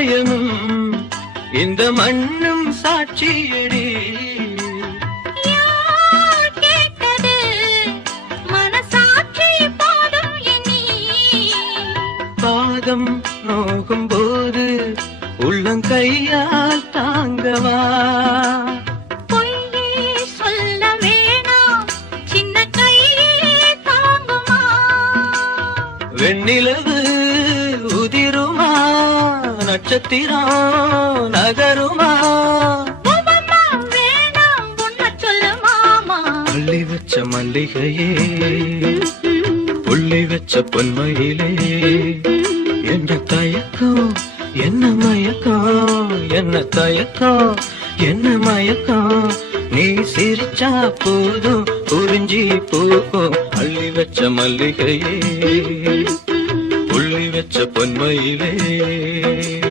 ஆகாயமும் இந்த மண்ணும் சாட்சியடி. பாதம் நோகும் போது உள்ளங்கையால் தாங்கவா. பொய்யே சொல்ல வேணாம், சின்ன கையே தாங்குமா. வெண்ணிலவு உதிருமா, நட்சத்திரம் நகருமா. வேணாம் உன்ன சொல்லு மாமா. அள்ளி வச்ச மல்லிகையே, புள்ளி வச்ச பொன்மையிலே, என்ன தயக்கம் என்ன மயக்கம், என்ன தயக்கம் என்ன மயக்கம். நீ சிரிச்சா போதும் புரிஞ்சி போகும். அள்ளி வச்ச மல்லிகையே, புள்ளி வச்ச பொன்மையிலே.